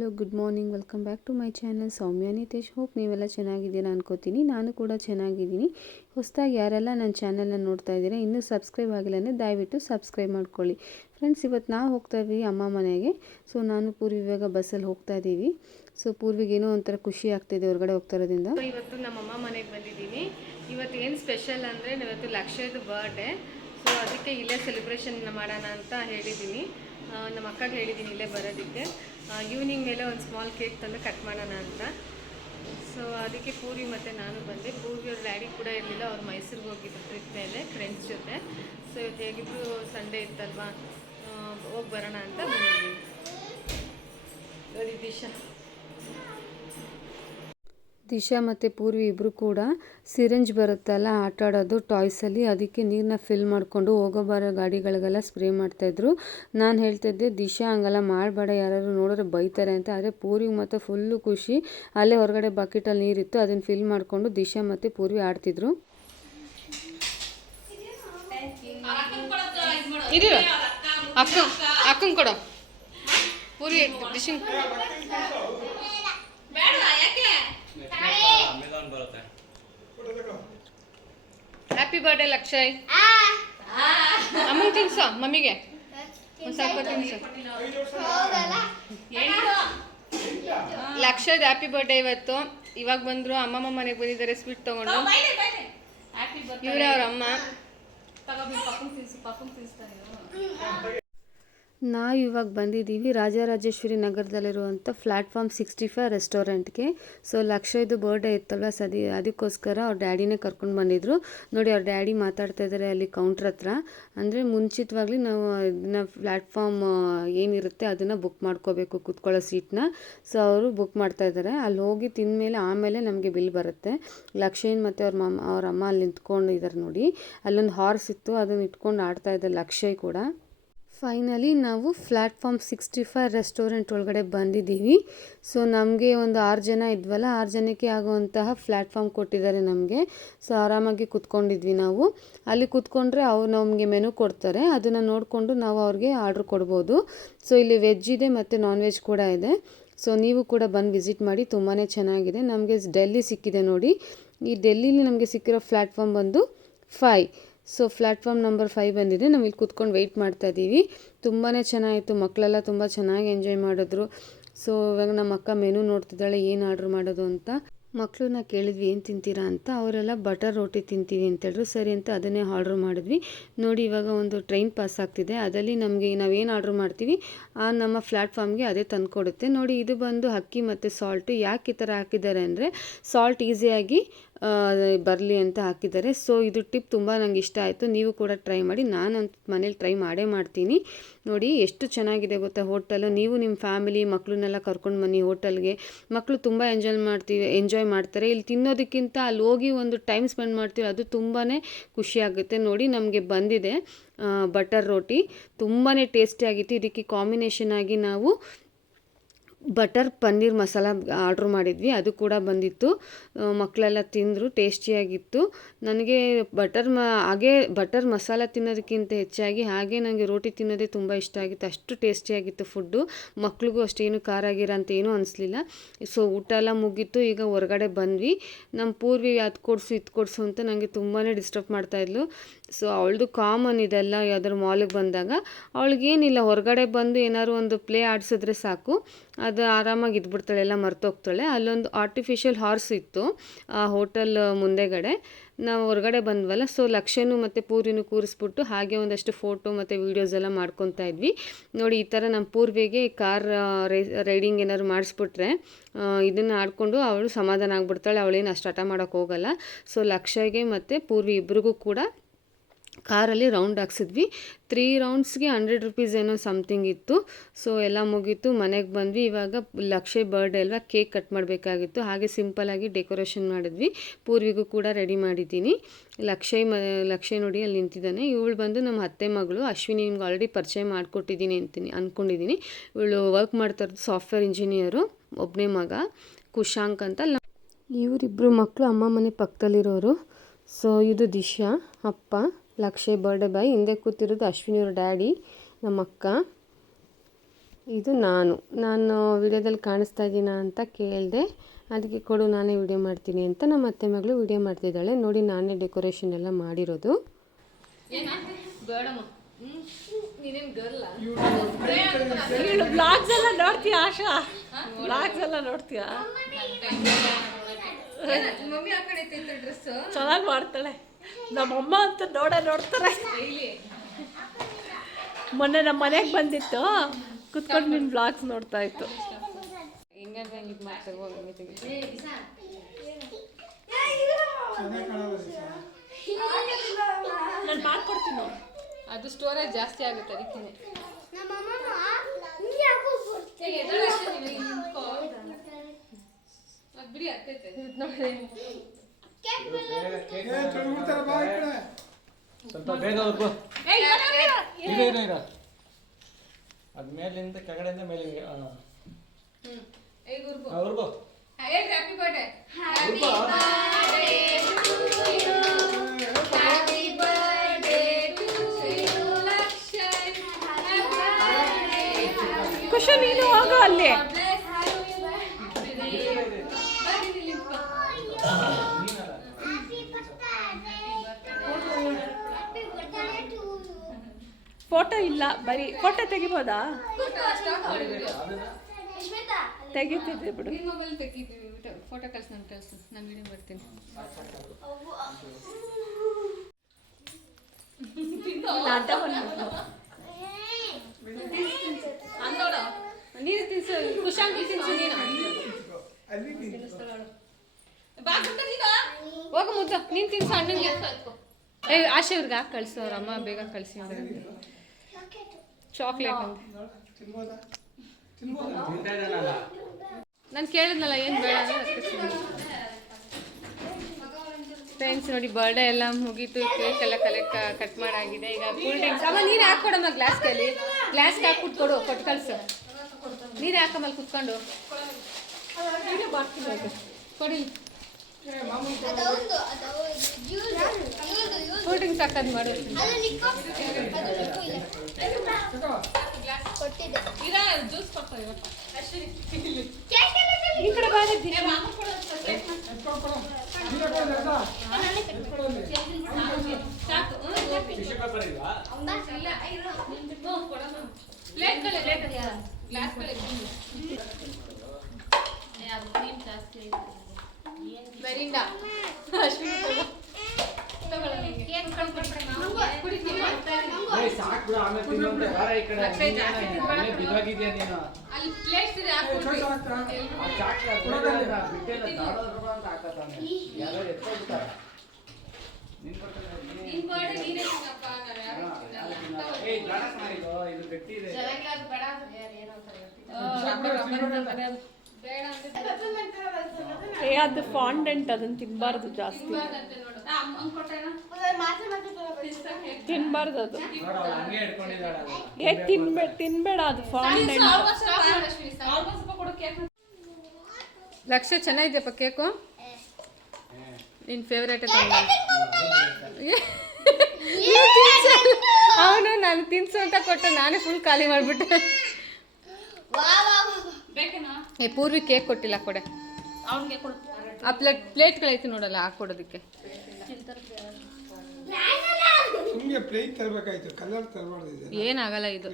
Hello good morning, welcome back to my channel Soumya Nitesh. Hope ನೀವೆಲ್ಲ ಚೆನ್ನಾಗಿದ್ದೀರಾ ಅನ್ಕೋತೀನಿ. ನಾನು ಕೂಡ ಚೆನ್ನಾಗಿದ್ದೀನಿ. ಹೊಸದಾಗಿ ಯಾರೆಲ್ಲ ನನ್ನ ಚಾನಲ್ನ ನೋಡ್ತಾ ಇದ್ದೀರಾ, ಇನ್ನೂ ಸಬ್ಸ್ಕ್ರೈಬ್ ಆಗಿಲ್ಲ ಅಂದರೆ ದಯವಿಟ್ಟು ಸಬ್ಸ್ಕ್ರೈಬ್ ಮಾಡ್ಕೊಳ್ಳಿ. ಫ್ರೆಂಡ್ಸ್, ಇವತ್ತು ನಾವು ಹೋಗ್ತಾ ಇದ್ದೀವಿ ಅಮ್ಮ ಮನೆಗೆ. ಸೊ ನಾನು ಪೂರ್ವಿ ಇವಾಗ ಬಸ್ಸಲ್ಲಿ ಹೋಗ್ತಾ ಇದ್ದೀವಿ. ಸೊ ಪೂರ್ವಿಗೇನೋ ಒಂಥರ ಖುಷಿ ಆಗ್ತಿದೆ ಹೊರಗಡೆ ಹೋಗ್ತಾ ಇರೋದ್ರಿಂದ. ಇವತ್ತು ನಮ್ಮಮ್ಮ ಮನೆಗೆ ಬಂದಿದ್ದೀನಿ. ಇವತ್ತು ಏನು ಸ್ಪೆಷಲ್ ಅಂದರೆ ಇವತ್ತು ಲಕ್ಷದ ಬರ್ಡೇ. ಸೊ ಅದಕ್ಕೆ ಇಲ್ಲೇ ಸೆಲೆಬ್ರೇಷನ್ ಮಾಡೋಣ ಅಂತ ಹೇಳಿದ್ದೀನಿ. ನಮ್ಮ ಅಕ್ಕಗೆ ಹೇಳಿದ್ದೀನಿ ಇಲ್ಲೇ ಬರೋದಕ್ಕೆ. ಈವ್ನಿಂಗ್ ಮೇಲೆ ಒಂದು ಸ್ಮಾಲ್ ಕೇಕ್ ತಂದು ಕಟ್ ಮಾಡೋಣ ಅಂತ. ಸೊ ಅದಕ್ಕೆ ಪೂರ್ವಿ ಮತ್ತು ನಾನು ಬಂದೆ. ಪೂರ್ವಿ ಅವ್ರ ಡ್ಯಾಡಿ ಕೂಡ ಇರಲಿಲ್ಲ, ಅವ್ರು ಮೈಸೂರಿಗೆ ಹೋಗಿದ್ರು ಟ್ರಿಪ್ ಮೇಲೆ ಫ್ರೆಂಡ್ಸ್ ಜೊತೆ. ಸೊ ಇವತ್ತು ಹೇಗಿದ್ರು ಸಂಡೇ ಇತ್ತಲ್ವಾ, ಹೋಗಿ ಬರೋಣ ಅಂತ ಬಂದಿದ್ದೀನಿ. ನೋಡಿ ದಿಶಾ ಮತ್ತು ಪೂರ್ವಿ ಇಬ್ಬರು ಕೂಡ ಸಿರಿಂಜ್ ಬರುತ್ತಲ್ಲ ಆಟ ಆಡೋದು ಟಾಯ್ಸಲ್ಲಿ, ಅದಕ್ಕೆ ನೀರನ್ನ ಫಿಲ್ ಮಾಡಿಕೊಂಡು ಹೋಗೋ ಬರೋ ಗಾಡಿಗಳಿಗೆಲ್ಲ ಸ್ಪ್ರೇ ಮಾಡ್ತಾಯಿದ್ರು. ನಾನು ಹೇಳ್ತಿದ್ದೆ ದಿಶಾ ಹಂಗೆಲ್ಲ ಮಾಡಬೇಡ, ಯಾರು ನೋಡಿದ್ರೆ ಬೈತಾರೆ ಅಂತ. ಆದರೆ ಪೂರ್ವಿಗೆ ಮತ್ತು ಫುಲ್ಲು ಖುಷಿ. ಅಲ್ಲೇ ಹೊರಗಡೆ ಬಕೆಟಲ್ಲಿ ನೀರಿತ್ತು, ಅದನ್ನು ಫಿಲ್ ಮಾಡಿಕೊಂಡು ದಿಶಾ ಮತ್ತು ಪೂರ್ವಿ ಆಡ್ತಿದ್ರು. ಅಕ್ಕಂಗೆ ಕೊಡು ಪೂರ್ವಿ ದಿಶಾ. Happy birthday Lakshay. ಅಮ್ಮಂಗೆ ತಿನ್ಸು, ಮಮ್ಮಿಗೆ ಒಂದು ಸ್ವಲ್ಪ ತಿನ್ಸು. ಲಕ್ಷದ ಹ್ಯಾಪಿ ಬರ್ಡೇ ಇವತ್ತು. ಇವಾಗ ಬಂದರು, ಅಮ್ಮಮ್ಮ ಮನೆಗೆ ಬಂದಿದ್ದಾರೆ ಸ್ವೀಟ್ ತೊಗೊಂಡು. ಇವರೇ ಅವ್ರ ಅಮ್ಮ. ನಾವು ಇವಾಗ ಬಂದಿದ್ದೀವಿ ರಾಜರಾಜೇಶ್ವರಿ ನಗರದಲ್ಲಿರುವಂಥ ಪ್ಲ್ಯಾಟ್ಫಾರ್ಮ್ 65 ರೆಸ್ಟೋರೆಂಟ್ಗೆ. ಸೊ ಲಕ್ಷದ್ದು ಬರ್ಡೇ ಇತ್ತಲ್ವ, ಅದಕ್ಕೋಸ್ಕರ ಅವ್ರ ಡ್ಯಾಡಿನೇ ಕರ್ಕೊಂಡು ಬಂದಿದ್ರು. ನೋಡಿ ಅವ್ರ ಡ್ಯಾಡಿ ಮಾತಾಡ್ತಾ ಇದ್ದಾರೆ ಅಲ್ಲಿ ಕೌಂಟ್ರ್ ಹತ್ರ. ಅಂದರೆ ಮುಂಚಿತವಾಗ್ಲಿ ನಾವು ಇದನ್ನ ಪ್ಲ್ಯಾಟ್ಫಾರ್ಮ್ ಏನಿರುತ್ತೆ ಅದನ್ನು ಬುಕ್ ಮಾಡ್ಕೋಬೇಕು, ಕೂತ್ಕೊಳ್ಳೋ ಸೀಟ್ನ. ಸೊ ಅವರು ಬುಕ್ ಮಾಡ್ತಾ ಇದ್ದಾರೆ. ಅಲ್ಲಿ ಹೋಗಿ ತಿಂದಮೇಲೆ ಆಮೇಲೆ ನಮಗೆ ಬಿಲ್ ಬರುತ್ತೆ. ಲಕ್ಷಯನ್ ಮತ್ತು ಅವ್ರ ಅಮ್ಮ ಅಲ್ಲಿ ನಿಂತ್ಕೊಂಡಿದ್ದಾರೆ ನೋಡಿ. ಅಲ್ಲೊಂದು ಹಾರ್ಸ್ ಇತ್ತು, ಅದನ್ನು ಇಟ್ಕೊಂಡು ಆಡ್ತಾ ಇದ್ದಾರೆ ಲಕ್ಷಯ್ ಕೂಡ. ಫೈನಲಿ ನಾವು ಪ್ಲ್ಯಾಟ್ಫಾರ್ಮ್ 65 ರೆಸ್ಟೋರೆಂಟ್ ಒಳಗಡೆ ಬಂದಿದ್ದೀವಿ. ಸೊ ನಮಗೆ ಒಂದು 6 ಜನ ಇದ್ವಲ್ಲ, 6 ಜನಕ್ಕೆ ಆಗುವಂತಹ ಪ್ಲ್ಯಾಟ್ಫಾರ್ಮ್ ಕೊಟ್ಟಿದ್ದಾರೆ ನಮಗೆ. ಸೊ ಆರಾಮಾಗಿ ಕೂತ್ಕೊಂಡಿದ್ವಿ ನಾವು. ಅಲ್ಲಿ ಕೂತ್ಕೊಂಡ್ರೆ ಅವ್ರು ನಮಗೆ ಮೆನು ಕೊಡ್ತಾರೆ, ಅದನ್ನು ನೋಡಿಕೊಂಡು ನಾವು ಅವ್ರಿಗೆ ಆರ್ಡ್ರ್ ಕೊಡ್ಬೋದು. ಸೊ ಇಲ್ಲಿ ವೆಜ್ ಇದೆ ಮತ್ತು ನಾನ್ ವೆಜ್ ಕೂಡ ಇದೆ. ಸೊ ನೀವು ಕೂಡ ಬಂದು ವಿಸಿಟ್ ಮಾಡಿ, ತುಂಬಾ ಚೆನ್ನಾಗಿದೆ. ನಮಗೆ ಡೆಲ್ಲಿ ಸಿಕ್ಕಿದೆ ನೋಡಿ. ಈ ಡೆಲ್ಲಿಲಿ ನಮಗೆ ಸಿಕ್ಕಿರೋ ಪ್ಲ್ಯಾಟ್ಫಾರ್ಮ್ ಬಂದು 5. ಸೊ ಪ್ಲ್ಯಾಟ್ಫಾರ್ಮ್ ನಂಬರ್ 5 ಬಂದಿದೆ. ನಾವು ಇಲ್ಲಿ ಕೂತ್ಕೊಂಡು ವೆಯ್ಟ್ ಮಾಡ್ತಾ ಇದ್ದೀವಿ. ತುಂಬಾ ಚೆನ್ನಾಗಿತ್ತು, ಮಕ್ಕಳೆಲ್ಲ ತುಂಬ ಚೆನ್ನಾಗಿ ಎಂಜಾಯ್ ಮಾಡಿದ್ರು. ಸೊ ಇವಾಗ ನಮ್ಮ ಅಕ್ಕ ಮೆನು ನೋಡ್ತಿದ್ದಾಳೆ ಏನು ಆರ್ಡ್ರ್ ಮಾಡೋದು ಅಂತ. ಮಕ್ಕಳನ್ನ ಕೇಳಿದ್ವಿ ಏನು ತಿಂತೀರಾ ಅಂತ. ಅವರೆಲ್ಲ ಬಟರ್ ರೋಟಿ ತಿಂತೀವಿ ಅಂತೇಳಿದ್ರು. ಸರಿ ಅಂತ ಅದನ್ನೇ ಆರ್ಡ್ರ್ ಮಾಡಿದ್ವಿ. ನೋಡಿ ಇವಾಗ ಒಂದು ಟ್ರೈನ್ ಪಾಸ್ ಆಗ್ತಿದೆ, ಅದರಲ್ಲಿ ನಮಗೆ ನಾವೇನು ಆರ್ಡ್ರ್ ಮಾಡ್ತೀವಿ ಆ ನಮ್ಮ ಪ್ಲ್ಯಾಟ್ಫಾರ್ಮ್ಗೆ ಅದೇ ತಂದುಕೊಡುತ್ತೆ. ನೋಡಿ ಇದು ಬಂದು ಅಕ್ಕಿ ಮತ್ತು ಸಾಲ್ಟು. ಯಾಕೆ ಈ ಥರ ಹಾಕಿದ್ದಾರೆ ಅಂದರೆ ಸಾಲ್ಟ್ ಈಸಿಯಾಗಿ ಬರಲಿ ಅಂತ ಹಾಕಿದ್ದಾರೆ. ಸೊ ಇದು ಟಿಪ್ ತುಂಬ ನಂಗೆ ಇಷ್ಟ ಆಯಿತು. ನೀವು ಕೂಡ ಟ್ರೈ ಮಾಡಿ. ನಾನಂತೂ ಮನೇಲಿ ಟ್ರೈ ಮಾಡೇ ಮಾಡ್ತೀನಿ. ನೋಡಿ ಎಷ್ಟು ಚೆನ್ನಾಗಿದೆ ಗೊತ್ತಾ ಹೋಟೆಲು. ನೀವು ನಿಮ್ಮ ಫ್ಯಾಮಿಲಿ ಮಕ್ಕಳನ್ನೆಲ್ಲ ಕರ್ಕೊಂಡು ಬನ್ನಿ ಹೋಟೆಲ್ಗೆ. ಮಕ್ಕಳು ತುಂಬ ಎಂಜಾಯ್ ಮಾಡ್ತಾರೆ. ಇಲ್ಲಿ ತಿನ್ನೋದಕ್ಕಿಂತ ಅಲ್ಲಿ ಹೋಗಿ ಒಂದು ಟೈಮ್ ಸ್ಪೆಂಡ್ ಮಾಡ್ತೀವಿ, ಅದು ತುಂಬಾ ಖುಷಿಯಾಗುತ್ತೆ. ನೋಡಿ ನಮಗೆ ಬಂದಿದೆ ಬಟರ್ ರೋಟಿ, ತುಂಬಾ ಟೇಸ್ಟಿಯಾಗಿತ್ತು. ಇದಕ್ಕೆ ಕಾಂಬಿನೇಷನ್ ಆಗಿ ನಾವು ಬಟರ್ ಪನ್ನೀರ್ ಮಸಾಲ ಆರ್ಡ್ರ್ ಮಾಡಿದ್ವಿ, ಅದು ಕೂಡ ಬಂದಿತ್ತು. ಮಕ್ಕಳೆಲ್ಲ ತಿಂದರು, ಟೇಸ್ಟಿಯಾಗಿತ್ತು. ನನಗೆ ಹಾಗೆ ಬಟರ್ ಮಸಾಲ ತಿನ್ನೋದಕ್ಕಿಂತ ಹೆಚ್ಚಾಗಿ ಹಾಗೆ ನನಗೆ ರೋಟಿ ತಿನ್ನೋದೇ ತುಂಬ ಇಷ್ಟ ಆಗಿತ್ತು. ಅಷ್ಟು ಟೇಸ್ಟಿಯಾಗಿತ್ತು ಫುಡ್ಡು. ಮಕ್ಳಿಗೂ ಅಷ್ಟೇನು ಖಾರ ಆಗಿರೋ ಅಂತ ಏನೂ ಅನಿಸ್ಲಿಲ್ಲ. ಸೊ ಊಟ ಎಲ್ಲ ಮುಗೀತು, ಈಗ ಹೊರಗಡೆ ಬಂದ್ವಿ. ನಮ್ಮ ಪೂರ್ವಿ ಅದು ಕೊಡಿಸು ಇದು ಕೊಡಿಸು ಅಂತ ನನಗೆ ತುಂಬಾ ಡಿಸ್ಟರ್ಬ್ ಮಾಡ್ತಾಯಿದ್ಲು. ಸೊ ಅವಳದು ಕಾಮನ್ ಇದೆಲ್ಲ, ಯಾವ್ದಾದ್ರು ಮಾಲಿಗೆ ಬಂದಾಗ ಅವಳಿಗೇನಿಲ್ಲ, ಹೊರಗಡೆ ಬಂದು ಏನಾದ್ರು ಒಂದು ಪ್ಲೇ ಆಡಿಸಿದ್ರೆ ಸಾಕು, ಅದು ಆರಾಮಾಗಿ ಇದ್ಬಿಡ್ತಾಳೆ, ಎಲ್ಲ ಮರ್ತೋಗ್ತಾಳೆ. ಅಲ್ಲೊಂದು ಆರ್ಟಿಫಿಷಿಯಲ್ ಹಾರ್ಸ್ ಇತ್ತು ಆ ಹೋಟೆಲ್ ಮುಂದೆಗಡೆ. ನಾವು ಹೊರಗಡೆ ಬಂದ್ವಲ್ಲ, ಸೊ ಲಕ್ಷನು ಮತ್ತು ಪೂರ್ವಿನೂ ಕೂರಿಸ್ಬಿಟ್ಟು ಹಾಗೆ ಒಂದಷ್ಟು ಫೋಟೋ ಮತ್ತು ವೀಡಿಯೋಸ್ ಎಲ್ಲ ಮಾಡ್ಕೊತಾ ಇದ್ವಿ. ನೋಡಿ ಈ ಥರ ನಮ್ಮ ಪೂರ್ವಿಗೆ ಕಾರ್ ರೈಡಿಂಗ್ ಏನಾದ್ರು ಮಾಡಿಸ್ಬಿಟ್ರೆ ಇದನ್ನು ಆಡಿಕೊಂಡು ಅವಳು ಸಮಾಧಾನ ಆಗಿಬಿಡ್ತಾಳೆ. ಅವಳೇನು ಅಷ್ಟು ಹಠ ಮಾಡೋಕ್ಕೆ ಹೋಗಲ್ಲ. ಸೊ ಲಕ್ಷಗೆ ಮತ್ತು ಪೂರ್ವಿ ಇಬ್ರಿಗೂ ಕೂಡ ಕಾರಲ್ಲಿ ರೌಂಡ್ ಹಾಕ್ಸಿದ್ವಿ. 3 ರೌಂಡ್ಸ್ಗೆ 100 ರೂಪೀಸ್ ಏನೋ ಸಮಥಿಂಗ್ ಇತ್ತು. ಸೊ ಎಲ್ಲ ಮುಗೀತು, ಮನೆಗೆ ಬಂದ್ವಿ. ಇವಾಗ ಲಕ್ಷ ಬರ್ಡೇ ಅಲ್ವಾ, ಕೇಕ್ ಕಟ್ ಮಾಡಬೇಕಾಗಿತ್ತು. ಹಾಗೆ ಸಿಂಪಲಾಗಿ ಡೆಕೋರೇಷನ್ ಮಾಡಿದ್ವಿ. ಪೂರ್ವಿಗೂ ಕೂಡ ರೆಡಿ ಮಾಡಿದ್ದೀನಿ. ಲಕ್ಷ ನೋಡಿ ಅಲ್ಲಿ ನಿಂತಿದ್ದಾನೆ. ಇವಳು ಬಂದು ನಮ್ಮ ಅತ್ತೆ ಮಗಳು ಅಶ್ವಿನಿ. ನಿಮ್ಗೆ ಆಲ್ರೆಡಿ ಪರಿಚಯ ಮಾಡಿಕೊಟ್ಟಿದ್ದೀನಿ ಅಂದ್ಕೊಂಡಿದ್ದೀನಿ. ಇವಳು ವರ್ಕ್ ಮಾಡ್ತಾ ಇರೋದು ಸಾಫ್ಟ್ವೇರ್ ಇಂಜಿನಿಯರು. ಒಬ್ಬನೇ ಮಗ ಕುಶಾಂಕ್ ಅಂತ. ಇವರಿಬ್ಬರು ಮಕ್ಕಳು ಅಮ್ಮ ಮನೆ ಪಕ್ಕದಲ್ಲಿರೋರು. ಸೊ ಇದು ದಿಶಾ ಅಪ್ಪ, ಲಕ್ಷ ಬರ್ಡೇ ಬಾಯ್. ಹಿಂದೆ ಕೂತಿರೋದು ಅಶ್ವಿನಿಯವ್ರ ಡ್ಯಾಡಿ, ನಮ್ಮ ಅಕ್ಕ. ಇದು ನಾನು ವಿಡಿಯೋದಲ್ಲಿ ಕಾಣಿಸ್ತಾ ಇದ್ದೀನಾ ಅಂತ ಕೇಳಿದೆ. ಅದಕ್ಕೆ ಕೊಡು ನಾನೇ ವಿಡಿಯೋ ಮಾಡ್ತೀನಿ ಅಂತ ನಮ್ಮ ಅತ್ತೆ ಮಗಳು ವಿಡಿಯೋ ಮಾಡ್ತಿದ್ದಾಳೆ. ನೋಡಿ ನಾನೇ ಡೆಕೋರೇಷನ್ ಎಲ್ಲ ಮಾಡಿರೋದು. ಬ್ಲಾಗ್ಸ್ ಎಲ್ಲ ನೋಡ್ತೀಯ ಆಶಾ? ಬ್ಲಾಗ್ಸ್ ಎಲ್ಲ ನೋಡ್ತೀಯ? ಚೆನ್ನಾಗಿ ಮಾಡ್ತಾಳೆ ನಮ್ಮಮ್ಮ ಅಂತ ನೋಡ್ತಾರೆ. ಮೊನ್ನೆ ನಮ್ಮ ಮನೆಗೆ ಬಂದಿತ್ತು, ಕುತ್ಕೊಂಡು ನಿನ್ನ ಬ್ಲಾಗ್ಸ್ ನೋಡ್ತಾ ಇತ್ತು. ನಾನು ಮಾಡ್ಕೊಡ್ತೀನಿ. ಅದು ಸ್ಟೋರೇಜ್ ಜಾಸ್ತಿ ಆಗುತ್ತೆ ಅದಕ್ಕೆ. ಬಿಡಿ ಆಗ್ತೈತೆ ಸ್ವಲ್ಪ ಬೇಗ ಅದ್ ಮೇಲಿಂದ ಕೆಳಗಡೆಯಿಂದ ಮೇಲಿಗೆ ಅವ್ರಿಗೂ ಹ್ಯಾಪಿ ಬರ್ಡೇ. ಖುಷಿ ನೀನು ಹೋಗು ಅಲ್ಲಿ. ಫೋಟೋ ಇಲ್ಲ, ಬರೀ ಫೋಟೋ ತೆಗಿಬೋದಾ? ತೆಗಿತಿದ್ದೆ ಬಿಡು. ಮೊಬೈಲ್ ತೆಗಿತೀವಿ. ಫೋಟೋ ಕಳ್ಸಿ, ನಾನು ವಿಡಿಯೋ ಮಾಡ್ತೀನಿ. ನೀನು ತಿನ್ಸು, ಖುಷಾಂಗಿ ತಿನ್ಸು. ನೀನು ಹೋಗು ಮುದ್ದ, ನೀನು ತಿನ್ಸು ಅಣ್ಣನಿಗೆ. ಆಶೆ ಅವ್ರಿಗೆ ಹಾಕಿ ಕಳಿಸು, ಅವ್ರ ಅಮ್ಮ ಬೇಗ ಕಳಿಸಿ. ಚಾಕ್ಲೇಟ್ ಅಂತ ನಾನು ಕೇಳಿದ್ನಲ್ಲ, ಏನು ಬೇಡ ಅಂದ್ರೆ ಫ್ರೆಂಡ್ಸ್. ನೋಡಿ ಬರ್ಡೇ ಎಲ್ಲ ಮುಗೀತು, ಕೇಕ್ ಎಲ್ಲ ಕಟ್ ಮಾಡಾಗಿದೆ. ಈಗ ಕೂಲ್ ಡ್ರಿಂಕ್ಸ್ ಅಮ್ಮ ನೀರು ಹಾಕ್ಕೊಡಮ್ಮ ಗ್ಲಾಸ್ಗೆ ಹಾಕ್ಬಿಟ್ಟು ಕೊಟ್ಟು ಕಳಿಸು. ನೀರು ಹಾಕಮ್ಮಲ್ಲಿ ಕುತ್ಕೊಂಡು ಕೊಡಿ. ಕೂಲ್ ಡ್ರಿಂಕ್ಸ್ ಹಾಕೋದು ಮಾಡು. ಜ್ಯೂಸ್ ಕೊಡ್ತಾರೆ ಈ ಕಡೆ ಬಾರಿದ್ದಿ. ಮೆರಿಂಡಾ ಅದು ಫಾಂಡೆಂಟ್, ಅದನ್ನು ತಿನ್ನಬಾರ್ದು ಜಾಸ್ತಿ, ತಿನ್ನಬಾರ್ದು ಅದು. ತಿನ್ಬೇಡ ಅದು ಫಾಂಡೆಂಟ್. ಲಕ್ಷ್ಯ ಚೆನ್ನಾಗಿದೆಯಪ್ಪ ಕೇಕು. ನಿನ್ನ ಫೇವ್ರೇಟ್ ಅವನು ನಾನು ತಿನ್ಸು ಅಂತ ಕೊಟ್ಟು ನಾನೇ ಫುಲ್ ಖಾಲಿ ಮಾಡಿಬಿಟ್ಟೆ. ಪೂರ್ವಿ ಕೇಕ್ ಕೊಟ್ಟಿಲ್ಲ, ಕೊಡೆ. ಆ ಪ್ಲೇಟ್ಗಳೈತಿ ನೋಡಲ್ಲ, ಹಾಕೊಡೋದಕ್ಕೆ. ಏನಾಗಲ್ಲ, ಇದು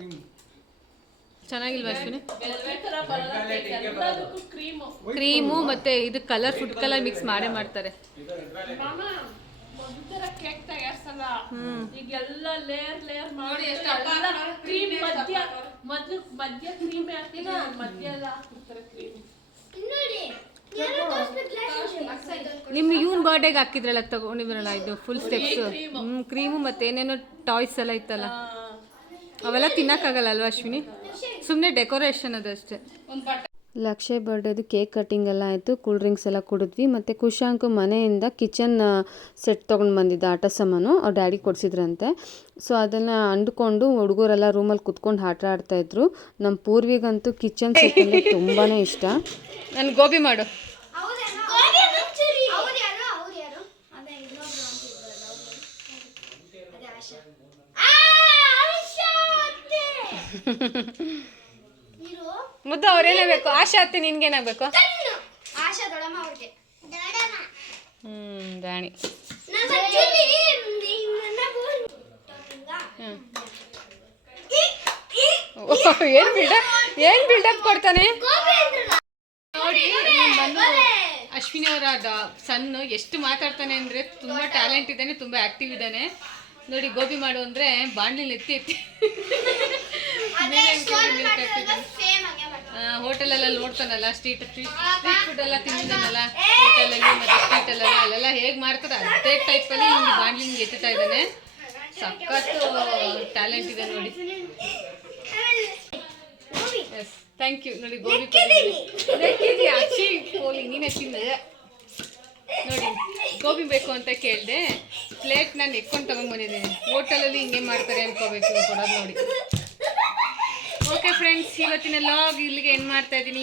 ಚೆನ್ನಾಗಿಲ್ವಾ ಅಶ್ವಿನಿ? ಕ್ರೀಮು ಮತ್ತೆ ಇದು ಕಲರ್, ಫುಡ್ ಕಲರ್ ಮಿಕ್ಸ್ ಮಾಡೇ ಮಾಡ್ತಾರೆ. ಕೇಕ್ ತಯಾರಿಸಲ್ಲ, ಈಗೆಲ್ಲ ಲೇಯರ್ ಮಾಡಿ ಕ್ರೀಮ್ ಮಧ್ಯ ಕ್ರೀಮ್ ಹಾಕ್ತೀನಿ, ಮಧ್ಯ ಎಲ್ಲ ಹಾಕ್ತಾರೆ ಕ್ರೀಮ್. ನಿಮ್ಮ ಇವನ್ ಬರ್ಡೇಗೆ ಹಾಕಿದ್ರಲ್ಲ, ತಗೊಂಡಿದ್ರಲ್ಲ, ಇದು ಫುಲ್ ಸ್ಟೆಪ್ಸ್. ಕ್ರೀಮು ಮತ್ತೆ ಏನೇನೋ ಟಾಯ್ಸ್ ಎಲ್ಲ ಇತ್ತಲ್ಲ, ಅವೆಲ್ಲ ತಿನ್ನಕ್ಕಾಗಲ್ಲ ಅಲ್ವಾ ಅಶ್ವಿನಿ? ಸುಮ್ಮನೆ ಡೆಕೋರೇಷನ್ ಅದಷ್ಟೇ. ಲಕ್ಷಯ್ ಬರ್ಡೇದು ಕೇಕ್ ಕಟ್ಟಿಂಗ್ ಎಲ್ಲ ಆಯಿತು, ಕೂಲ್ ಡ್ರಿಂಕ್ಸ್ ಎಲ್ಲ ಕುಡಿದ್ವಿ. ಮತ್ತು ಕುಶಾಂಕು ಮನೆಯಿಂದ ಕಿಚನ್ ಸೆಟ್ ತೊಗೊಂಡು ಬಂದಿದ್ದ ಆಟ ಸಾಮಾನು, ಅವ್ರ ಡ್ಯಾಡಿ ಕೊಡಿಸಿದ್ರಂತೆ. ಸೊ ಅದನ್ನು ಅಂದ್ಕೊಂಡು ಹುಡುಗರೆಲ್ಲ ರೂಮಲ್ಲಿ ಕುತ್ಕೊಂಡು ಆಟ ಆಡ್ತಾಯಿದ್ರು. ನಮ್ಮ ಪೂರ್ವಿಗಂತೂ ಕಿಚನ್ ಸೆಟ್ ಅಂದರೆ ತುಂಬಾ ಇಷ್ಟ. ನಾನು ಗೋಬಿ ಮಾಡು. ಮುದ್ದು ಅವ್ರೇನೇ ಬೇಕು. ಆಶಾ ಅತ್ತೆ ನಿನ್ಗೇನಾಗಬೇಕು? ಆಶಾ ದೊಡಮ್ಮ ಅವ್ರಿಗೆ ರಾಣಿ. ಏನ್ ಬಿಲ್ಡಪ್ ಕೊಡ್ತಾನೆ ನೋಡಿ. ಮನು ಅಶ್ವಿನಿ ಅವರ ಸನ್ನು ಎಷ್ಟು ಮಾತಾಡ್ತಾನೆ ಅಂದ್ರೆ ತುಂಬಾ ಟ್ಯಾಲೆಂಟ್ ಇದ್ದಾನೆ, ತುಂಬಾ ಆಕ್ಟಿವ್ ಇದ್ದಾನೆ ನೋಡಿ. ಗೋಬಿ ಮಾಡು ಅಂದ್ರೆ ಬಾಣ್ಲಿಲ್ ಎತ್ತಿ ಎತ್ತಿ ಹೋಟೆಲಲ್ಲ ನೋಡ್ತಾನಲ್ಲ, ಸ್ಟ್ರೀಟ್ ಫುಡ್ ಎಲ್ಲ ತಿಂದಿದ್ದಾನಲ್ಲ ಹೋಟೆಲಲ್ಲಿ ಮತ್ತೆ ಸ್ಟ್ರೀಟಲ್ಲೆಲ್ಲ, ಅಲ್ಲೆಲ್ಲ ಹೇಗೆ ಮಾಡ್ತಾರೆ ಅದೇ ಟೈಪಲ್ಲಿ ಹಿಂಗೆ ಬಾಣ್ಲಿಂಗ್ ಎತ್ತುತ್ತಾ ಇದ್ದಾನೆ. ಸಖತ್ತು ಟ್ಯಾಲೆಂಟ್ ಇದೆ ನೋಡಿ. ಎಸ್ ಥ್ಯಾಂಕ್ ಯು ನೋಡಿ. ಗೋಬಿ ಕೊಟ್ಟಿದ್ದೀನಿ ಅಚ್ಚಿ ಕೋಲಿ ನೀನೇ ತಿಂದೆ ನೋಡಿ. ಗೋಬಿ ಬೇಕು ಅಂತ ಕೇಳಿದೆ, ಪ್ಲೇಟ್ ನಾನು ಎಕ್ಕೊಂಡು ತೊಗೊಂಡ್ಬಂದಿದ್ದೀನಿ. ಹೋಟೆಲಲ್ಲಿ ಹಿಂಗೆ ಮಾಡ್ತಾರೆ ಅನ್ಕೋಬೇಕು ಕೊಡೋದು ನೋಡಿ. ಓಕೆ ಫ್ರೆಂಡ್ಸ್, ಇವತ್ತಿನ ಲಾಗ್ ಇಲ್ಲಿಗೆ ಏನು ಮಾಡ್ತಾ ಇದ್ದೀನಿ.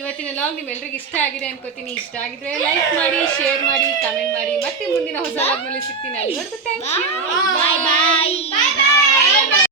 ಇವತ್ತಿನ ಲಾಗ್ ನಿಮ್ಮೆಲ್ಲರಿಗೂ ಇಷ್ಟ ಆಗಿದೆ ಅನ್ಕೋತೀನಿ. ಇಷ್ಟ ಆಗಿದ್ರೆ ಲೈಕ್ ಮಾಡಿ, ಶೇರ್ ಮಾಡಿ, ಕಮೆಂಟ್ ಮಾಡಿ. ಮತ್ತೆ ಮುಂದಿನ ಹೊಸ ಲಾಗ್ನಲ್ಲಿ ಸಿಗ್ತೀನಿ. ಅಲ್ಲಿವರೆಗೂ ಥ್ಯಾಂಕ್ ಯು. Bye bye.